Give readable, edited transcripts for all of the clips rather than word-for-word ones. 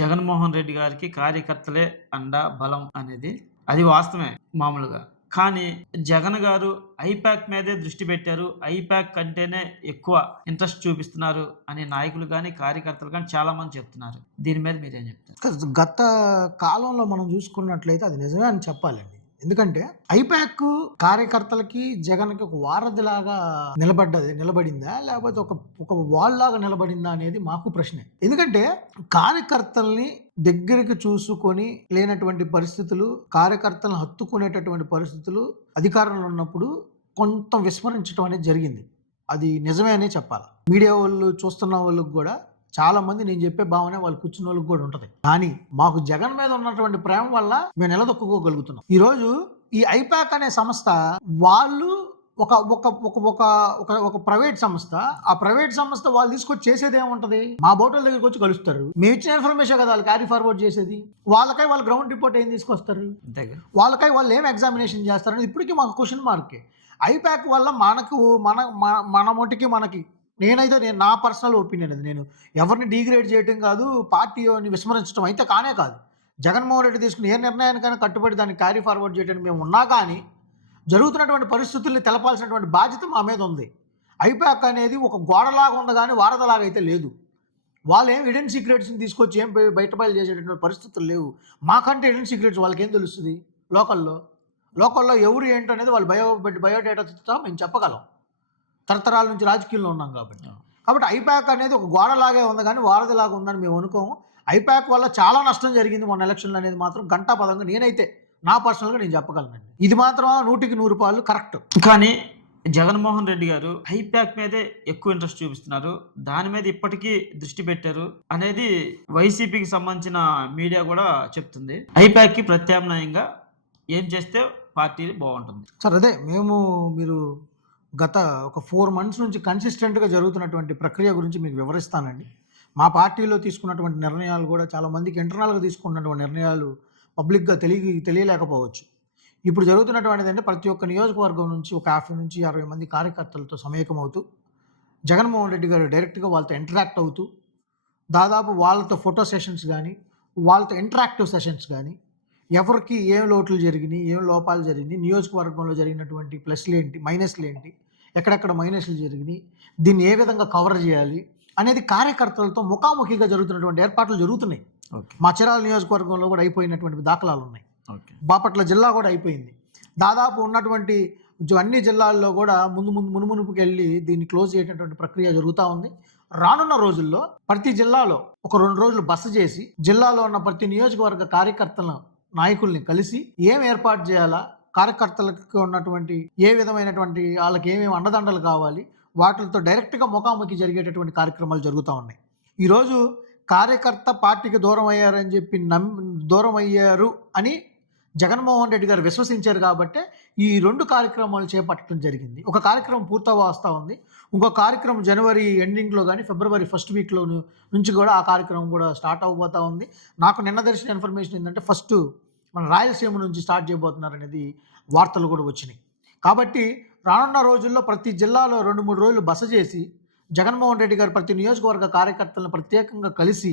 జగన్మోహన్ రెడ్డి గారికి కార్యకర్తలే అండ బలం అనేది అది వాస్తవమే మామూలుగా. కానీ జగన్ గారు ఐపాక్ మీదే దృష్టి పెట్టారు. ఐపాక్ కంటేనే ఎక్కువ ఇంట్రెస్ట్ చూపిస్తున్నారు అని నాయకులు కానీ కార్యకర్తలు కానీ చాలా మంది చెప్తున్నారు. దీని మీద మీరేం చెప్తారు? గత కాలంలో మనం చూసుకున్నట్లయితే అది నిజమే అని చెప్పాలండి. ఎందుకంటే ఐపాక్ కార్యకర్తలకి జగన్కి ఒక వారధిలాగా నిలబడిందా లేకపోతే ఒక వాల్ లాగా నిలబడిందా అనేది మాకు ప్రశ్నే. ఎందుకంటే కార్యకర్తల్ని దగ్గరికి చూసుకొని లేనటువంటి పరిస్థితులు, కార్యకర్తలను హత్తుకునేటటువంటి పరిస్థితులు అధికారంలో ఉన్నప్పుడు కొంత విస్మరించడం అనేది జరిగింది. అది నిజమే అనే చెప్పాలి. మీడియా వాళ్ళు చూస్తున్న వాళ్ళకి కూడా చాలా మంది నేను చెప్పే భావనే వాళ్ళు కూర్చున్న వాళ్ళకి కూడా ఉంటది. కానీ మాకు జగన్ మీద ఉన్నటువంటి ప్రేమ వల్ల మేము నిలదొక్కుకోగలుగుతున్నాం. ఈరోజు ఈ ఐపాక్ అనే సంస్థ వాళ్ళు ఒక ఒక ఒక ఒక ఒక ఒక ప్రైవేట్ సంస్థ. ఆ ప్రైవేట్ సంస్థ వాళ్ళు తీసుకొచ్చి చేసేది ఏముంటది? మా బోటల దగ్గరికి వచ్చి కలుస్తారు. మేము ఇచ్చిన ఇన్ఫర్మేషన్ కదా వాళ్ళు క్యారీ ఫార్వర్డ్ చేసేది. వాళ్ళకై వాళ్ళు గ్రౌండ్ రిపోర్ట్ ఏం తీసుకొస్తారు? వాళ్ళకై వాళ్ళు ఏం ఎగ్జామినేషన్ చేస్తారని ఇప్పటికీ మాకు క్వశ్చన్ మార్కే. ఐపాక్ వల్ల మన మొటికి మనకి నేను నా పర్సనల్ ఒపీనియన్ అది. నేను ఎవరిని డిగ్రేడ్ చేయటం కాదు, పార్టీని విస్మరించడం అయితే కానే కాదు. జగన్మోహన్ రెడ్డి తీసుకుని ఏ నిర్ణయానికైనా కట్టుబడి దాన్ని క్యారీ ఫార్వర్డ్ చేయడానికి మేము ఉన్నా కానీ జరుగుతున్నటువంటి పరిస్థితుల్ని తెలపాల్సినటువంటి బాధ్యత మా మీద ఉంది. ఐపాక్ అనేది ఒక గోడలాగా ఉంది కానీ వారధలాగా అయితే లేదు. వాళ్ళు ఏం హిడెన్ సీక్రెట్స్ని తీసుకొచ్చి ఏం బయటపడి చేసేటటువంటి పరిస్థితులు లేవు. మాకంటే హిడెన్ సీక్రెట్స్ వాళ్ళకి ఏం తెలుస్తుంది? లోకల్లో ఎవరు ఏంటనేది వాళ్ళు బయోడేటాతో మేము చెప్పగలం. తరతరాల నుంచి రాజకీయాల్లో ఉన్నాం కాబట్టి ఐపాక్ అనేది ఒక గోడలాగే ఉంది కానీ వారధిలాగా ఉందని మేము అనుకోము. ఐపాక్ వల్ల చాలా నష్టం జరిగింది మొన్న ఎలక్షన్లు అనేది మాత్రం ఘంటాపదంగా నేనైతే నా పర్సనల్గా నేను చెప్పగలనండి. ఇది మాత్రం 100% కరెక్ట్. కానీ జగన్మోహన్ రెడ్డి గారు ఐపాక్ మీదే ఎక్కువ ఇంట్రెస్ట్ చూపిస్తున్నారు, దాని మీద ఇప్పటికీ దృష్టి పెట్టారు అనేది వైసీపీకి సంబంధించిన మీడియా కూడా చెప్తుంది. ఐపాక్కి ప్రత్యామ్నాయంగా ఏం చేస్తే పార్టీ బాగుంటుంది సార్? అదే మీరు గత ఒక 4 months నుంచి కన్సిస్టెంట్గా జరుగుతున్నటువంటి ప్రక్రియ గురించి మీకు వివరిస్తానండి. మా పార్టీలో తీసుకున్నటువంటి నిర్ణయాలు కూడా చాలామందికి ఇంటర్నల్గా తీసుకున్నటువంటి నిర్ణయాలు పబ్లిక్గా తెలియలేకపోవచ్చు. ఇప్పుడు జరుగుతున్నటువంటిది అంటే ప్రతి ఒక్క నియోజకవర్గం నుంచి ఒక 50 నుంచి 60 మంది కార్యకర్తలతో సమైక్యమవుతూ జగన్మోహన్ రెడ్డి గారు డైరెక్ట్గా వాళ్ళతో ఇంటరాక్ట్ అవుతూ దాదాపు వాళ్ళతో ఫోటో సెషన్స్ కానీ వాళ్ళతో ఇంటరాక్టివ్ సెషన్స్ కానీ ఎవరికి ఏం లోట్లు జరిగినాయి, ఏం లోపాలు జరిగినాయి, నియోజకవర్గంలో జరిగినటువంటి ప్లస్లు ఏంటి, మైనస్లు ఏంటి, ఎక్కడెక్కడ మైనస్లు జరిగినాయి, దీన్ని ఏ విధంగా కవర్ చేయాలి అనేది కార్యకర్తలతో ముఖాముఖిగా జరుగుతున్నటువంటి ఏర్పాట్లు జరుగుతున్నాయి. మా చీరాల నియోజకవర్గంలో కూడా అయిపోయినటువంటి దాఖలాలు ఉన్నాయి. బాపట్ల జిల్లా కూడా అయిపోయింది. దాదాపు ఉన్నటువంటి అన్ని జిల్లాల్లో కూడా మునుమునుపుకి వెళ్ళి దీన్ని క్లోజ్ చేసేటటువంటి ప్రక్రియ జరుగుతూ ఉంది. రానున్న రోజుల్లో ప్రతి జిల్లాలో ఒక 2 రోజులు బస చేసి జిల్లాలో ఉన్న ప్రతి నియోజకవర్గ కార్యకర్తల నాయకుల్ని కలిసి ఏం ఏర్పాటు చేయాలా, కార్యకర్తలకు ఉన్నటువంటి ఏ విధమైనటువంటి వాళ్ళకి ఏమేమి అండదండలు కావాలి, వాటితో డైరెక్ట్గా ముఖాముఖి జరిగేటటువంటి కార్యక్రమాలు జరుగుతూ ఉన్నాయి. ఈరోజు కార్యకర్త పార్టీకి దూరం అయ్యారు అని జగన్మోహన్ రెడ్డి గారు విశ్వసించారు కాబట్టి ఈ 2 కార్యక్రమాలు చేపట్టడం జరిగింది. ఒక కార్యక్రమం వస్తూ ఉంది. ఇంకో కార్యక్రమం జనవరి ఎండింగ్లో కానీ ఫిబ్రవరి 1st వీక్లో నుంచి కూడా ఆ కార్యక్రమం కూడా స్టార్ట్ అవబోతూ ఉంది. నాకు నిన్న తెలిసిన ఇన్ఫర్మేషన్ ఏంటంటే ఫస్ట్ మన రాయలసీమ నుంచి స్టార్ట్ చేయబోతున్నారు అనేది వార్తలు కూడా వచ్చినాయి. కాబట్టి రానున్న రోజుల్లో ప్రతి జిల్లాలో 2-3 రోజులు బస చేసి జగన్మోహన్ రెడ్డి గారు ప్రతి నియోజకవర్గ కార్యకర్తలను ప్రత్యేకంగా కలిసి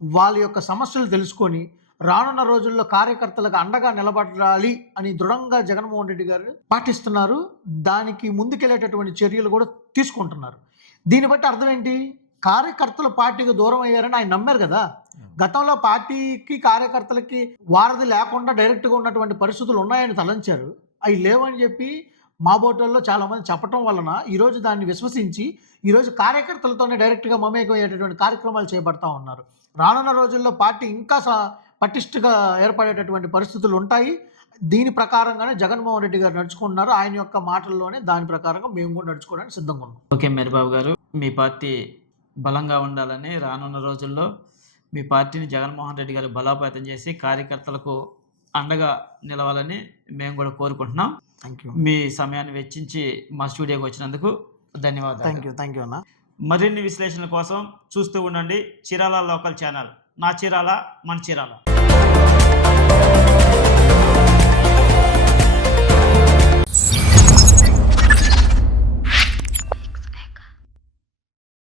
వాళ్ళ యొక్క సమస్యలు తెలుసుకొని రానున్న రోజుల్లో కార్యకర్తలకు అండగా నిలబడాలి అని దృఢంగా జగన్మోహన్ రెడ్డి గారు పాటిస్తున్నారు. దానికి ముందుకెళ్ళేటటువంటి చర్యలు కూడా తీసుకుంటున్నారు. దీన్ని బట్టి అర్థం ఏంటి? కార్యకర్తలు పార్టీకి దూరం అయ్యారని ఆయన నమ్మారు కదా. గతంలో పార్టీకి కార్యకర్తలకి వారధి లేకుండా డైరెక్ట్గా ఉన్నటువంటి పరిస్థితులు ఉన్నాయని తలంచారు. అవి లేవని చెప్పి మా బోటల్లో చాలామంది చెప్పటం వలన ఈరోజు దాన్ని విశ్వసించి ఈరోజు కార్యకర్తలతోనే డైరెక్ట్గా మమేకమయ్యేటటువంటి కార్యక్రమాలు చేపడతా ఉన్నారు. రానున్న రోజుల్లో పార్టీ ఇంకా పటిష్టగా ఏర్పడేటటువంటి పరిస్థితులు ఉంటాయి. దీని ప్రకారంగానే జగన్మోహన్ రెడ్డి గారు నడుచుకుంటున్నారు. ఆయన యొక్క మాటల్లోనే దాని ప్రకారంగా మేము కూడా నడుచుకోవడానికి సిద్ధంగా ఉన్నాం. ఓకే మేరీబాబు గారు, మీ పార్టీ బలంగా ఉండాలని రానున్న రోజుల్లో మీ పార్టీని జగన్మోహన్ రెడ్డి గారు బలోపేతం చేసి కార్యకర్తలకు అండగా నిలవాలని మేము కూడా కోరుకుంటున్నాం. మీ సమయాన్ని వెచ్చించి మా స్టూడియోకి వచ్చినందుకు ధన్యవాదాలు. థ్యాంక్ యూ అన్న. మరిన్ని విశ్లేషణల కోసం చూస్తూ ఉండండి చీరాల లోకల్ ఛానల్. నా చీరాల మన చీరాల.